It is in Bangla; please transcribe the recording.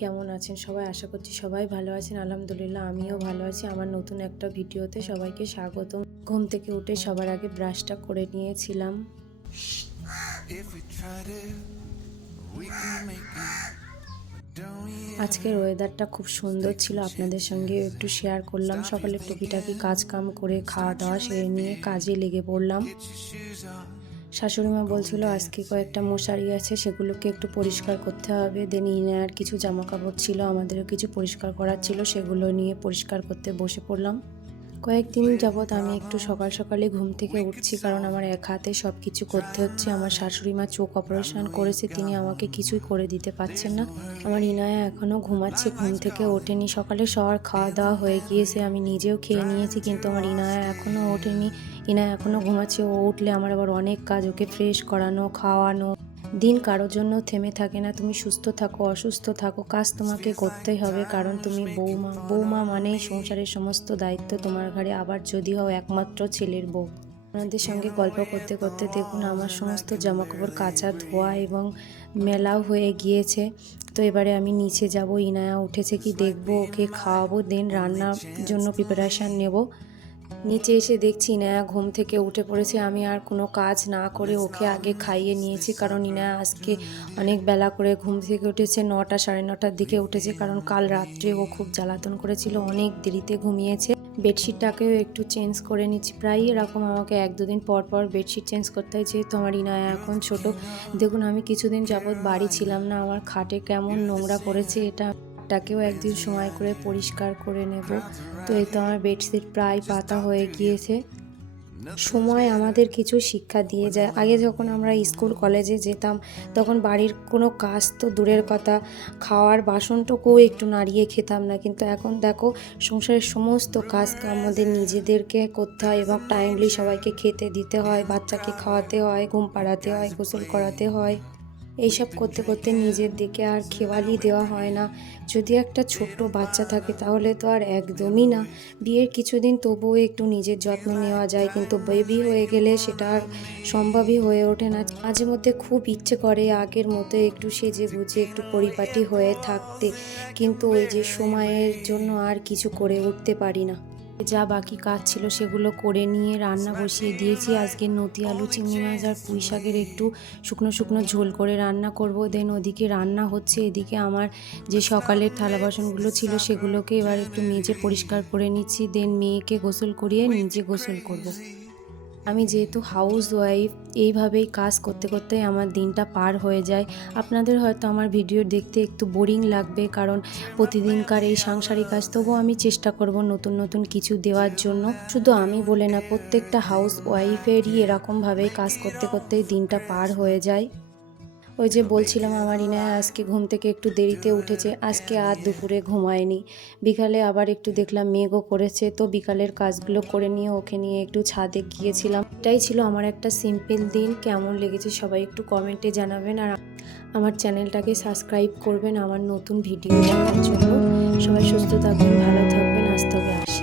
কেমন আছেন সবাই? আশা করছি সবাই ভালো আছেন। আলহামদুলিল্লাহ আমিও ভালো আছি। আমার নতুন একটা ভিডিওতে সবাইকে স্বাগতম। ঘুম থেকে উঠে সবার আগে ব্রাশটা করে নিয়েছিলাম। আজকের ওয়েদারটা খুব সুন্দর ছিল, আপনাদের সঙ্গে একটু শেয়ার করলাম। সকালে টুকিটাকি কাজ কাম করে খাওয়া দাওয়া সেরে নিয়ে কাজে লেগে পড়লাম। শাশুড়িমা বলছিল আজকে কয়েকটা মশারি আছে, সেগুলোকে একটু পরিষ্কার করতে হবে। দেন ইনার কিছু জামা কাপড় ছিল, আমাদেরও কিছু পরিষ্কার করার ছিল, সেগুলো নিয়ে পরিষ্কার করতে বসে পড়লাম। কয়েকদিন যাবৎ আমি একটু সকাল সকালে ঘুম থেকে উঠছি, কারণ আমার এক হাতে সব কিছু করতে হচ্ছে। আমার শাশুড়িমা চোখ অপারেশন করেছে, তিনি আমাকে কিছুই করে দিতে পারছেন না। আমার ইনায়া এখনও ঘুমাচ্ছে, ঘুম থেকে ওঠেনি। সকালে সবার খাওয়া দাওয়া হয়ে গিয়েছে, আমি নিজেও খেয়ে নিয়েছি, কিন্তু আমার ইনায়া এখনও ওঠেনি। ইনায়া এখনও ঘুমাচ্ছে। ও উঠলে আমার আবার অনেক কাজ, ওকে ফ্রেশ করানো, খাওয়ানো। দিন কারোর জন্য থেমে থাকে না। তুমি সুস্থ থাকো অসুস্থ থাকো, কাজ তোমাকে করতেই হবে, কারণ তুমি বৌমা মানেই সংসারের সমস্ত দায়িত্ব তোমার ঘাড়ে। আবার যদি হও একমাত্র ছেলের বউ। আপনাদের সঙ্গে গল্প করতে করতে দেখুন আমার সমস্ত জামাকাপড় কাচা ধোয়া এবং মেলাও হয়ে গিয়েছে। তো এবারে আমি নিচে যাব, ইনায়া উঠেছে কি দেখবো, ওকে খাওয়াবো, দেন রান্নার জন্য প্রিপারেশান নেব। নিচে এসে দেখছি ইনায়া ঘুম থেকে উঠে পড়েছে। আমি আর কোনো কাজ না করে ওকে আগে খাইয়ে নিয়েছি, কারণ ইনায়া আজকে অনেক বেলা করে ঘুম থেকে উঠেছে, 9টা সাড়ে 9টার দিকে উঠেছে, কারণ কাল রাত্রে ও খুব জ্বালাতন করেছিল, অনেক দেরিতে ঘুমিয়েছে। বেডশিটটাকেও একটু চেঞ্জ করে নিচ্ছি। প্রায়ই এরকম আমাকে 1-2 দিন পর পর বেডশিট চেঞ্জ করতে হয়, যেহেতু আমার ইনায়া এখন ছোট। দেখুন আমি কিছুদিন যাবৎ বাড়ি ছিলাম না, আমার খাটে কেমন নোংরা করেছে, এটাকেও একদিন সময় করে পরিষ্কার করে নেব। তো এই তো আমার বেডশিট প্রায় পাতা হয়ে গিয়েছে। সময় আমাদের কিছু শিক্ষা দিয়ে যায়। আগে যখন আমরা স্কুল কলেজে যেতাম, তখন বাড়ির কোনো কাজ তো দূরের কথা, খাওয়ার বাসনটুকুও একটু নাড়িয়ে খেতাম না। কিন্তু এখন দেখো, সংসারের সমস্ত কাজ আমাদের নিজেদেরকে করতে হয় এবং টাইমলি সবাইকে খেতে দিতে হয়, বাচ্চাকে খাওয়াতে হয়, ঘুম পাড়াতে হয়, গোসল করাতে হয়। এইসব করতে করতে নিজের দিকে আর খেয়ালই দেওয়া হয় না। যদি একটা ছোট্ট বাচ্চা থাকে তাহলে তো আর একদমই না। বিয়ের কিছুদিন তবুও একটু নিজের যত্ন নেওয়া যায়, কিন্তু বেবি হয়ে গেলে সেটা আর সম্ভবই হয়ে ওঠে না। মাঝে মধ্যে খুব ইচ্ছে করে আগের মতো একটু সেজে গুজে একটু পরিপাটি হয়ে থাকতে, কিন্তু ওই যে সময়ের জন্য আর কিছু করে উঠতে পারি না। যা বাকি কাজ ছিল সেগুলো করে নিয়ে রান্না বসিয়ে দিয়েছি। আজকে নতি আলু, চিংড়ি মাছ আর পুঁই শাকের একটু শুকনো শুকনো ঝোল করে রান্না করব। দেন ওদিকে রান্না হচ্ছে, এদিকে আমার যে সকালের থালা বাসনগুলো ছিল সেগুলোকে এবার একটু মেজে পরিষ্কার করে নিচ্ছি। দেন মেয়েকে গোসল করিয়ে নিজে গোসল করব। আমি যেহেতু হাউস ওয়াইফ, এইভাবেই কাজ করতে করতেই আমার দিনটা পার হয়ে যায়। আপনাদের হয়তো আমার ভিডিও দেখতে একটু বোরিং লাগবে, কারণ প্রতিদিনকার এই সাংসারিক কাজ। তবুও আমি চেষ্টা করব নতুন নতুন কিছু দেওয়ার জন্য। শুধু আমি বলে না, প্রত্যেকটা হাউস ওয়াইফেরই এরকমভাবেই কাজ করতে করতেই দিনটা পার হয়ে যায়। ওই যে বলছিলাম আমার ইনায়া আজকে ঘুম থেকে একটু দেরিতে উঠেছে, আজকে আর দুপুরে ঘুমায়নি। বিকালে আবার একটু দেখলাম মেঘও করেছে, তো বিকালের কাজগুলো করে নিয়ে ওকে নিয়ে একটু ছাদে গিয়েছিলাম। এটাই ছিল আমার একটা সিম্পল দিন। কেমন লেগেছে সবাই একটু কমেন্টে জানাবেন, আর আমার চ্যানেলটাকে সাবস্ক্রাইব করবেন আমার নতুন ভিডিও দেখার জন্য। সবাই সুস্থ থাকবেন, ভালো থাকবেন, আজ তবে আসি।